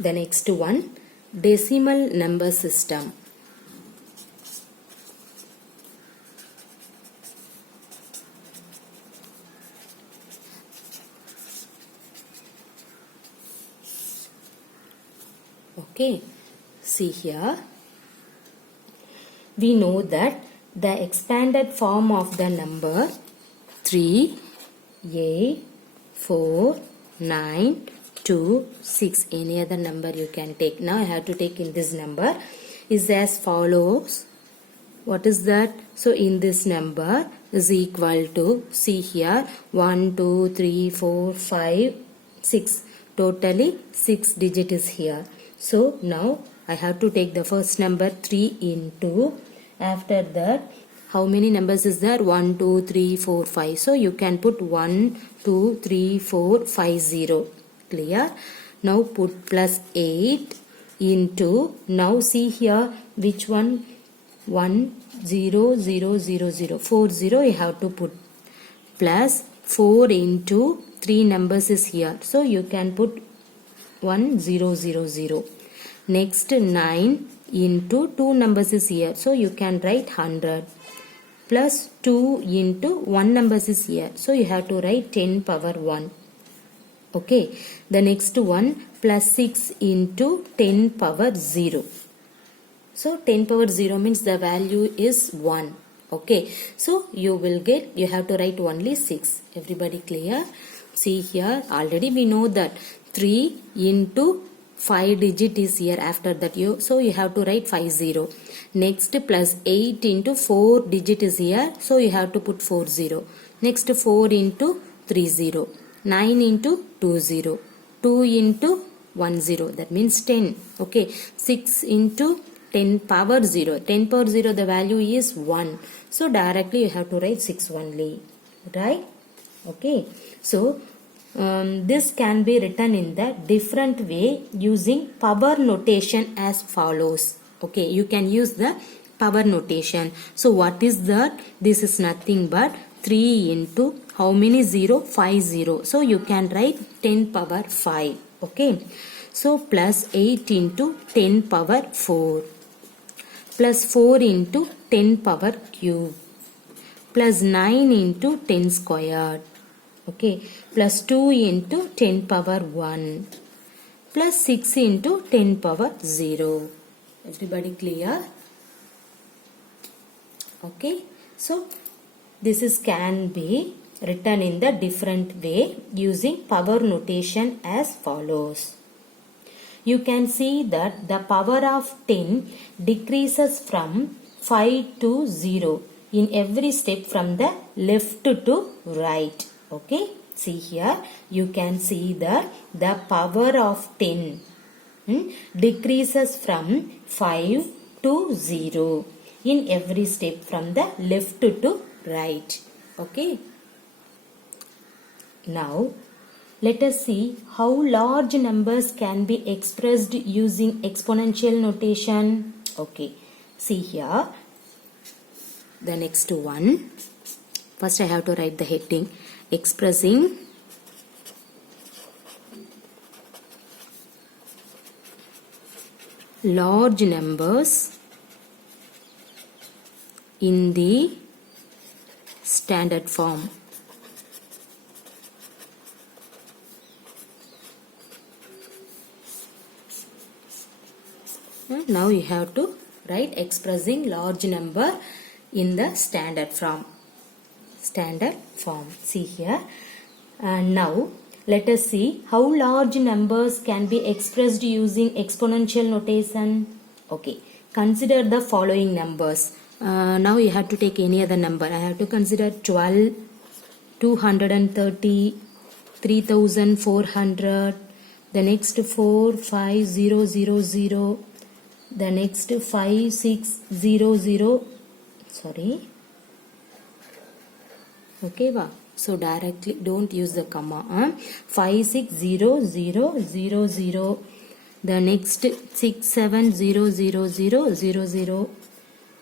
The next one, decimal number system. Okay, see here. We know that the expanded form of the number 3, 8, 4, 9, 2, 6. Any other number you can take. Now I have to take in this number is as follows. What is that? So in this number is equal to, see here, 1, 2, 3, 4, 5, 6. Totally 6 digit is here. So now I have to take the first number 3 into, after that how many numbers is there? 1, 2, 3, 4, 5. So you can put 1, 2, 3, 4, 5, 0. Clear? Now put plus 8 into, now see here which one? 1, 0, 0, 0, 0. 4, 0 you have to put, plus 4 into 3 numbers is here. So you can put 1, 0, 0, 0. Next 9 into 2 numbers is here. So you can write 100. Plus 2 into 1 numbers is here. So you have to write 10 power 1. Okay. The next one, plus 6 into 10 power 0. So 10 power 0 means the value is 1. Okay. So you have to write only 6. Everybody clear? See here, already we know that 3 into 5 digit is here. After that so you have to write 50. Next plus 8 into 4 digit is here. So you have to put 40. Next 4 into 30. 9 into 20. 2 into 10. That means 10. Okay. 6 into 10 power 0. 10 power 0 the value is 1. So directly you have to write 6 only. Right? Okay. So this can be written in the different way using power notation as follows. Okay, you can use the power notation. So what is that? This is nothing but 3 into how many 0? 5 0. So you can write 10 power 5. Okay. So plus 8 into 10 power 4. Plus 4 into 10 power cube. Plus 9 into 10 squared. Okay, plus 2 into 10 power 1, plus 6 into 10 power 0. Everybody clear? Okay, so this can be written in the different way using power notation as follows. You can see that the power of 10 decreases from 5 to 0 in every step from the left to right. Okay, see here you can see that the power of 10 decreases from 5 to 0 in every step from the left to right. Okay. Now let us see how large numbers can be expressed using exponential notation. Okay, see here the next one. First I have to write the heading. Expressing large numbers in the standard form. Now you have to write expressing large number in the standard form. See here. And now let us see how large numbers can be expressed using exponential notation. Okay, consider the following numbers. Now you have to take any other number. I have to consider 12, 230, 3400, the next 4, 5, 0, 0, 0, the next 5, 6, 0, 0, sorry. Okay, so directly don't use the comma. 5, 6, 0, 0, 0, 0. The next 6, 7, 0, 0, 0, 0, 0.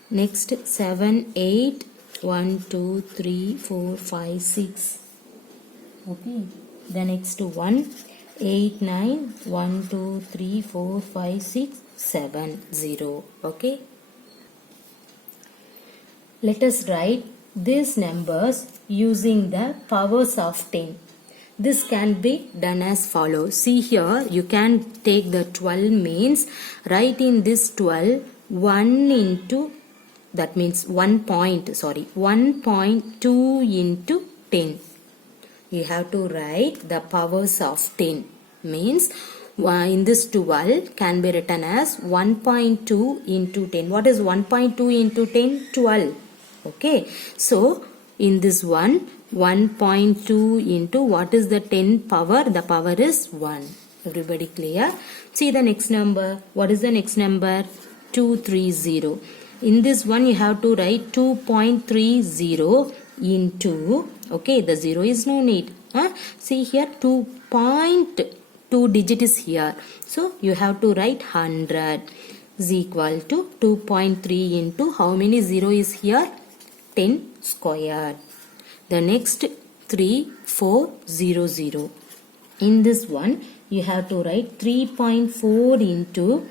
Next 7, 8, 1, 2, 3, 4, 5, 6. Okay. The next one 8 9 1 2 3 4 5 6 7 0. Okay, let us write these numbers using the powers of 10. This can be done as follows. See here, you can take the 12 means, write in this 12 1 into, that means 1.2 into 10. You have to write the powers of 10 means in this 12 can be written as 1.2 into 10. What is 1.2 into 10? 12. Okay, so in this 1.2 into what is the 10 power? The power is 1. Everybody clear? See the next number. What is the next number? 230. In this one you have to write 2.30 into, okay, the 0 is no need. See here 2.2 digit is here. So you have to write 100 is equal to 2.3 into how many 0 is here? 10 squared. The next 3400. In this one you have to write 3.4 into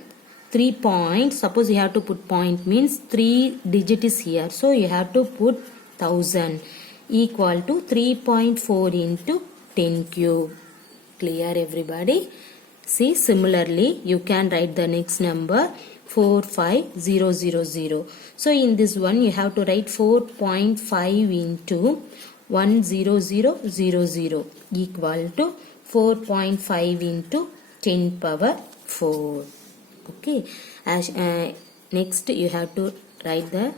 3 point. Suppose you have to put point means 3 digit is here. So you have to put 1000 equal to 3.4 into 10 cube. Clear everybody? See, similarly you can write the next number 45000. So in this one you have to write 4.5 into 10000 equal to 4.5 into 10 power 4. Okay, as next you have to write the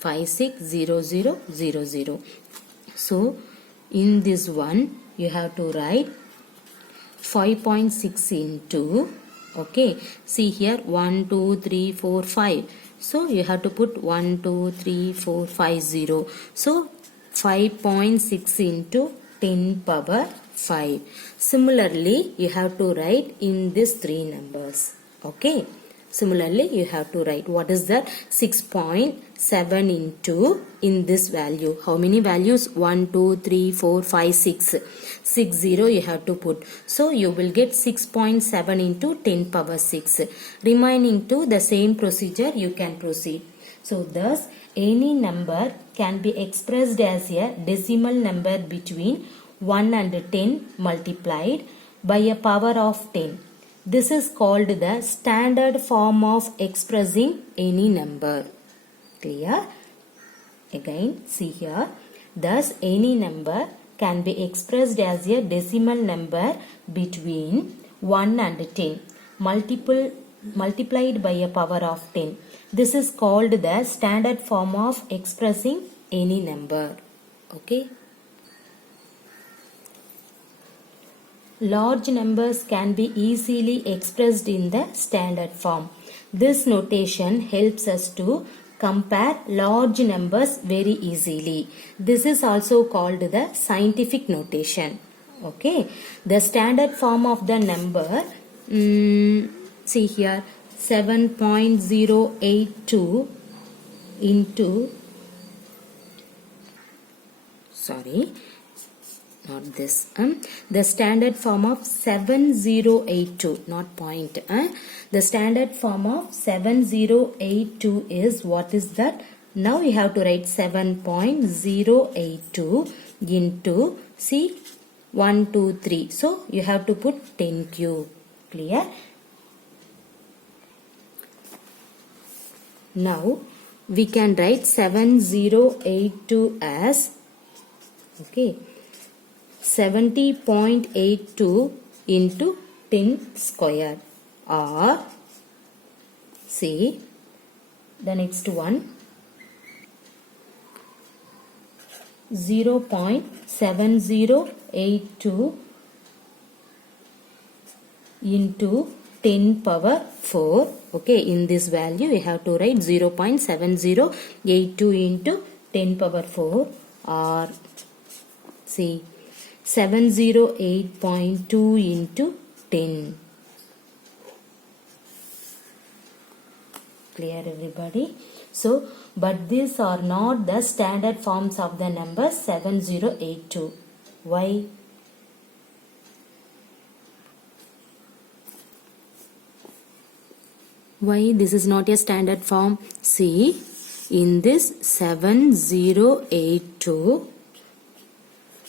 560000. So in this one you have to write 5.6 into, okay, see here 1 2 3 4 5. So you have to put 1 2 3 4 5 0. So 5.6 into 10 power 5. Similarly you have to write in these three numbers. Okay, similarly you have to write what is that? 6.7 into, in this value how many values? 1 2 3 4 5 6 0 you have to put. So you will get 6.7 into 10 power 6. Remaining to the same procedure you can proceed. So thus any number can be expressed as a decimal number between 1 and 10 multiplied by a power of 10. This is called the standard form of expressing any number. Clear? Again, see here. Thus, any number can be expressed as a decimal number between 1 and 10 multiplied by a power of 10. This is called the standard form of expressing any number. Okay. Large numbers can be easily expressed in the standard form. This notation helps us to compare large numbers very easily. This is also called the scientific notation. Okay, the standard form of the number, see here 7.082 into, sorry, not this, the standard form of 7082, not point, the standard form of 7082 is, what is that? Now we have to write 7.082 into, see, 1 2 3, so you have to put 10 cube. Clear? Now we can write 7082 as, okay, 70.82 into 10 square, or see the next one 0.7082 into 10 power 4. Okay, in this value we have to write 0.7082 into 10 power 4, or see 708.2 into 10. Clear everybody? So, but these are not the standard forms of the number 7082. Why? Why this is not a standard form? See, in this 7082,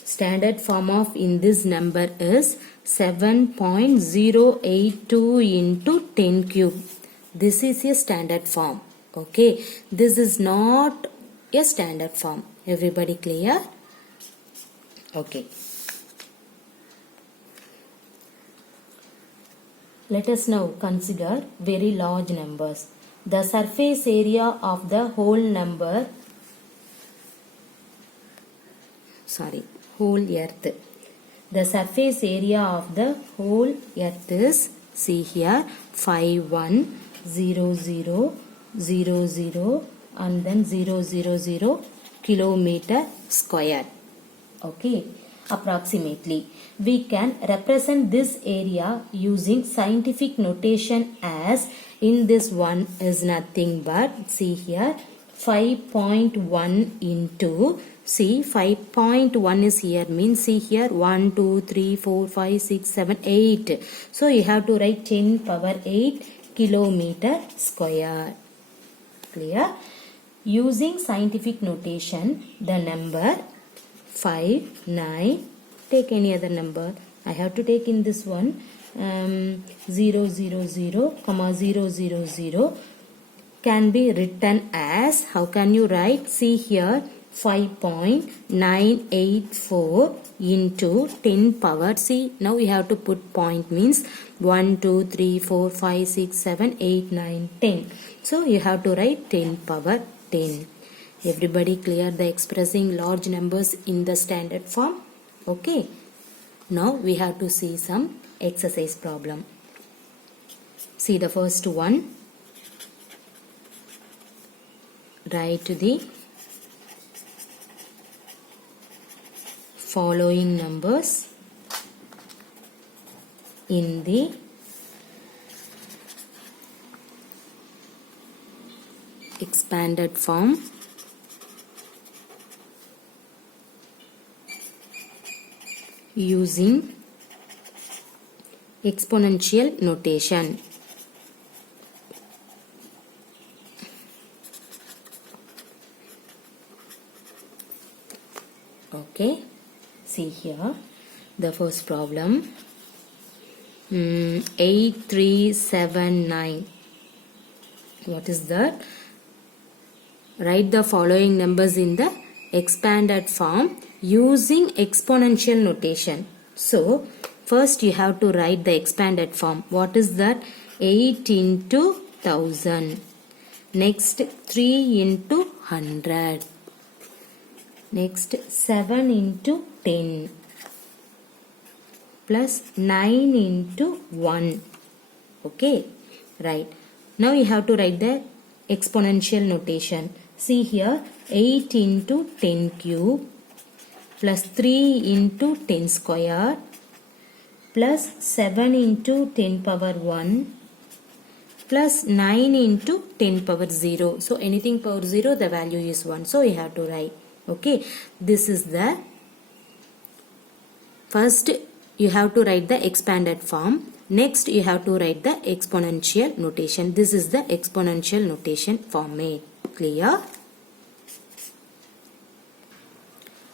standard form of in this number is 7.082 into 10 cube. This is a standard form. Okay, this is not a standard form. Everybody clear? Okay. Let us now consider very large numbers. The surface area of the whole number, whole earth. The surface area of the whole earth is, see here, 510000 and then 000 kilometer square. Okay, approximately. We can represent this area using scientific notation as, in this one is nothing but, see here, 5.1 into, see 5.1 is here, means see here 1, 2, 3, 4, 5, 6, 7, 8. So you have to write 10 power 8 kilometer square. Clear? Using scientific notation, the number 5, 9, take any other number. I have to take in this one 000, 000 can be written as, how can you write? See here, 5.984 into 10 power. See, now we have to put point, means 1, 2, 3, 4, 5, 6, 7, 8, 9, 10. So you have to write 10 power 10. Everybody clear the expressing large numbers in the standard form? Okay. Now we have to see some exercise problem. See the first one. Write the following numbers in the expanded form using exponential notation. Okay, see here the first problem, 8379. What is that? Write the following numbers in the expanded form using exponential notation. So first you have to write the expanded form. What is that? 8 into 1000. Next 3 into 100. Next 7 into 10 plus 9 into 1. Okay, right. Now you have to write the exponential notation. See here, 8 into 10 cube plus 3 into 10 square plus 7 into 10 power 1 plus 9 into 10 power 0. So anything power 0, the value is 1. So you have to write. Okay, this is the first. You have to write the expanded form. Next you have to write the exponential notation. This is the exponential notation format. Clear?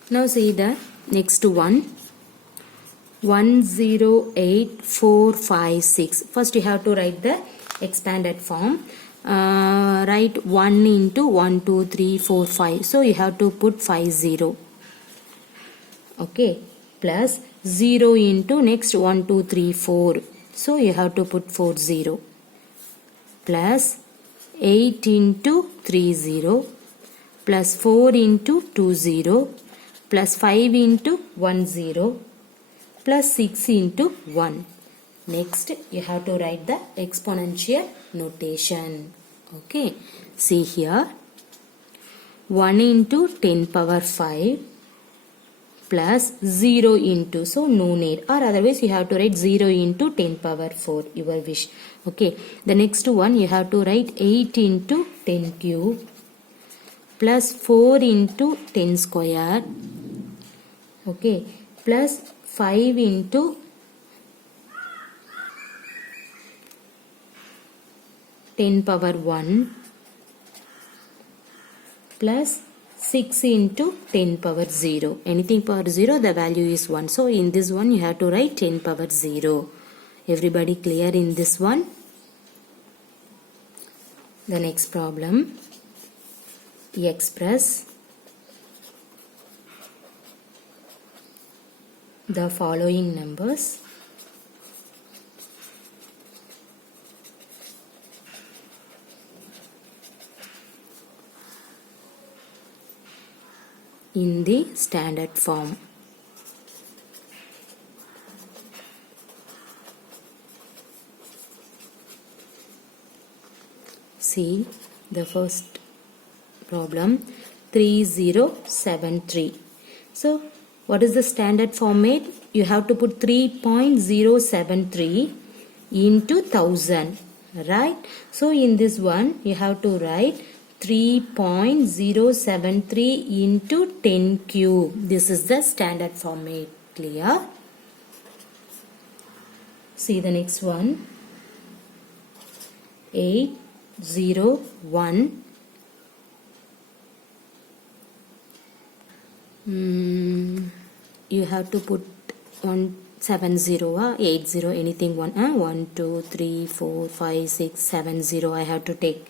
Now see the next one. 108456. First you have to write the expanded form. Write 1 into 1, 2, 3, 4, 5. So you have to put 50. Okay, plus 0 into next 1, 2, 3, 4. So you have to put 40. Plus 8 into 30 plus 4 into 20 plus 5 into 10 plus 6 into 1. Next you have to write the exponential notation. Okay, see here, 1 into 10 power 5 plus 0 into, so no need, or otherwise you have to write 0 into 10 power 4, your wish. Okay, the next one you have to write 8 into 10 cube plus 4 into 10 square. Okay, plus 5 into 10 power 1 plus 6 into 10 power 0. Anything power 0, the value is 1. So in this one you have to write 10 power 0. Everybody clear in this one? The next problem. Express the following numbers in the standard form. See the first problem, 3073. So what is the standard format? You have to put 3.073 into 1000, right? So in this one you have to write 3.073 into 10 cube. This is the standard format. Clear? See the next one. 801. You have to put 170 80 anything 1 2 3 4 5 6 7 0 I have to take,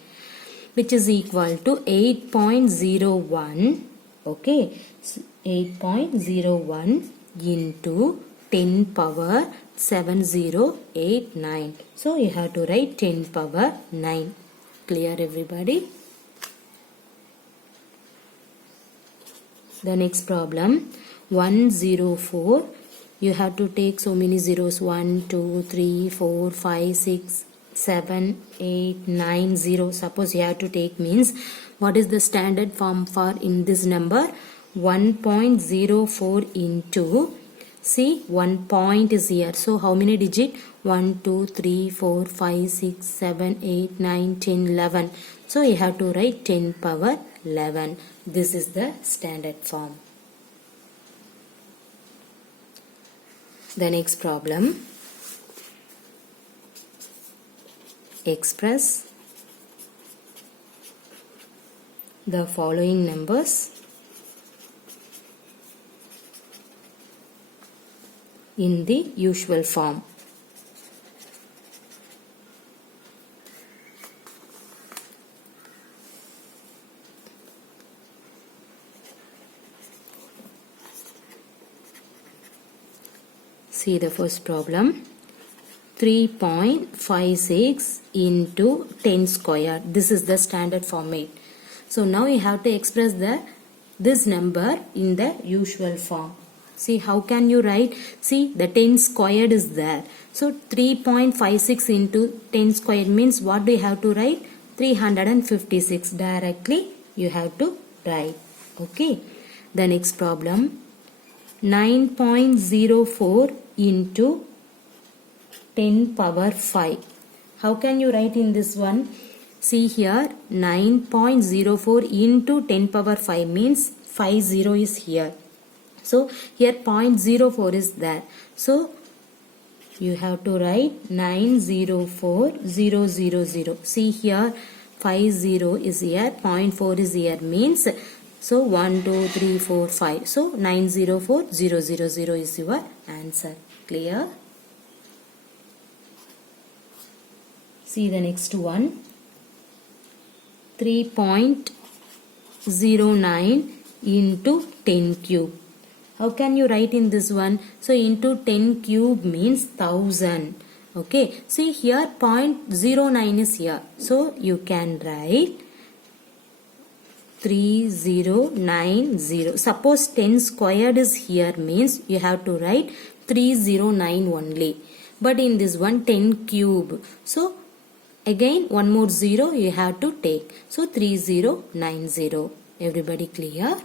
which is equal to 8.01. okay, so 8.01 into 10 power 7089. So you have to write 10 power 9. Clear everybody? The next problem, 104. You have to take so many zeros, 1 2 3 4 5 6 7 8 9 0. Suppose you have to take means, what is the standard form for in this number? 1.04 into, see 1 point is here, so how many digit? 1 2 3 4 5 6 7 8 9 10 11. So you have to write 10 power 11. This is the standard form. The next problem, express the following numbers in the usual form. See the first problem, 3.56 into 10 square. This is the standard format. So now you have to express this number in the usual form. See how can you write? See the 10 squared is there. So 3.56 into 10 squared means what do you have to write? 356. Directly you have to write. Okay. The next problem, 9.04 into 10 power 5. How can you write in this one? See here, 9.04 into 10 power 5 means 50 is here. So here 0.04 is there. So you have to write 904000. See here 50 is here, 0.4 is here means, so 1 2 3 4 5. So 904000 is your answer. Clear? See the next one, 3.09 into 10 cube. How can you write in this one? So into 10 cube means 1000. Okay. See here 0.09 is here. So you can write 3090. Suppose 10 squared is here means you have to write 309 only. But in this one 10 cube. So again one more 0 you have to take. So 3090. Everybody clear?